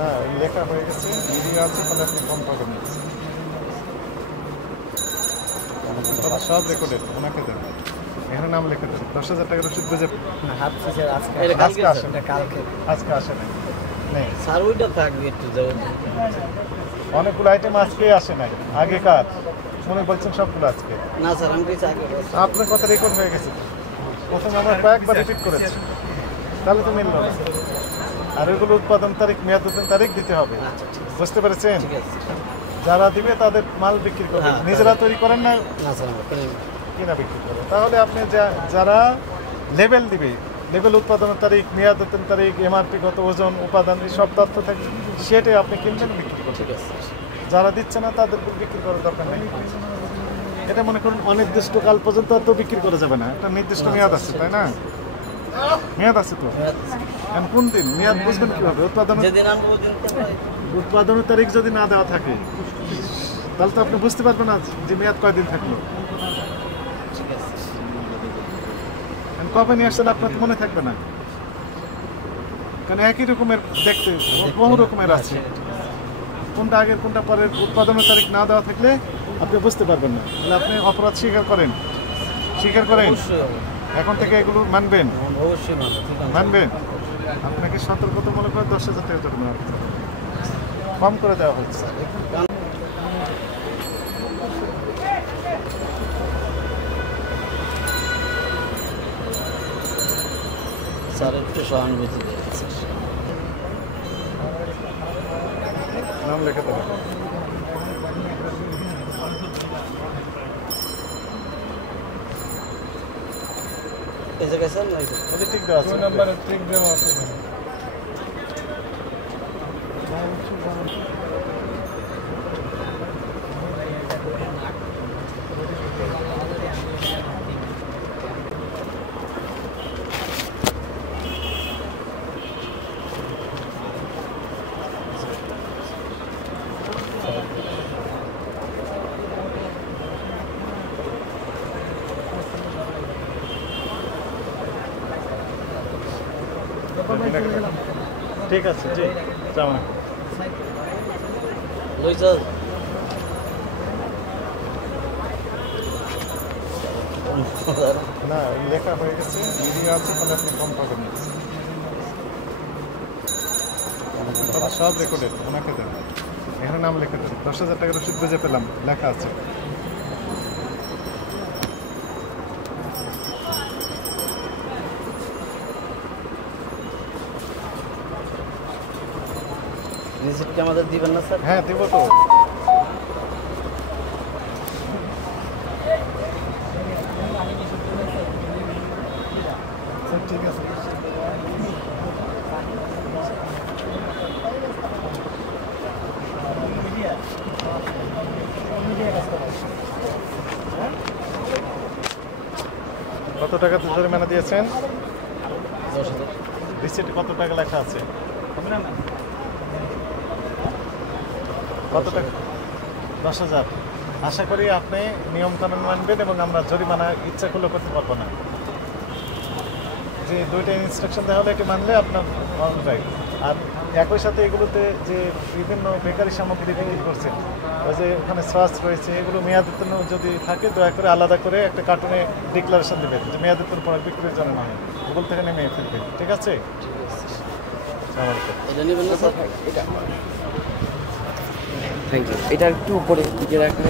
না লেখা হয়ে গেছে, ভিডিও আছে, তাহলে আপনি কম পাবেন না। সব রেকর্ডেড, ওনাকে দেন, এখানে নাম লিখে দেন। 10,000 টাকার ওষুধ বুঝে আজকে আসে নাই। অনেকগুলো আইটেম আজকে আসে নাই, আগেকার মনে বলছেন সবগুলো আজকে না স্যার, আমি আপনার কথা রেকর্ড হয়ে গেছে। প্রথমে আমরা কয়েকবার রিপিট করেছি, তাহলে তো মিলল না। আর ওইগুলো উৎপাদন তারিখ, মেয়াদ তারিখ দিতে হবে, বুঝতে পেরেছেন? যারা দিবে তাদের মাল বিক্রি করবে, নিজেরা তৈরি করেন না কিনা বিক্রি করে। তাহলে আপনি যারা লেবেল দিবে, লেবেল উৎপাদনের তারিখ, মেয়াদ তারিখ, এমআরপি কত, ওজন, উপাদান, এই সব তথ্য থাকবে, সেটাই আপনি কিনবেন, বিক্রি করবেন। যারা দিচ্ছে না তাদের বিক্রি করার দরকার নেই। এটা মনে করুন অনির্দিষ্ট কাল পর্যন্ত তো বিক্রি করা যাবে না, একটা নির্দিষ্ট মেয়াদ আছে, তাই না? মেয়াদ আছে তো, এখন কোন দিন মেয়াদ বুঝবেন কিভাবে? উৎপাদনের তারিখ যদি না দেওয়া থাকে তাহলে তো আপনি বুঝতে পারবেন না যে মেয়াদ কয়দিন থাকলো। কবে নিয়ে আসছেন আপনার মনে থাকবে না, কারণ একই রকমের দেখতে বহু রকমের আছে, কোনটা আগের কোনটা পরের। উৎপাদনের তারিখ না দেওয়া থাকলে আপনি বুঝতে পারবেন না। তাহলে আপনি অপরাধ স্বীকার করেন, এখন থেকে এগুলো মানবেন, মানবেন। আপনাকে সতর্কতামূলক 10,000 টাকা জরিমানা কম করে দেওয়া হচ্ছে। স্যার একটু সহানুভূতি নাম লেখা দেবেন। ঠিক দেওয়া আছে, নাম্বারে ঠিক দেওয়া আছে। ঠিক আছে, জি না লেখা হয়ে গেছে, ভিডিও আছে, তাহলে আপনি কম পাবেন না। সব রেকর্ডেড, ওনাকে দেন, এখানে নাম লিখে দেন। 10,000 টাকার ওষুধ বুঝে পেলাম, লেখা আছে। রিসিপ্টটা আমাদের দিবেন না স্যার? হ্যাঁ দিব তো। ঠিক আছে, কত টাকা জরিমানা দিয়েছেন? 10,000। রিসিপ্টে কত টাকা লেখা আছে? কত টাকা? 10,000। আশা করি আপনি নিয়মকানুন মানবেন এবং আমরা জরিমানা ইচ্ছা করলে করতে পারবো না। যে দুইটা ইনস্ট্রাকশন দেওয়া হলে এটি মানলে আপনার রাইট। আর একই সাথে এগুলোতে যে বিভিন্ন বেকারি সামগ্রী বিক্রি করছেন, ওই যে ওখানে সস রয়েছে, এগুলো মেয়াদোত্তীর্ণ যদি থাকে দয়া করে আলাদা করে একটা কার্টুনে ডিক্লারেশন দেবেন যে মেয়াদোত্তীর্ণ প্রোডাক্ট বিক্রির জন্য নয়, গুগল থেকে নেমে ফেলবেন। ঠিক আছে? এটা একটু উপরে রাখা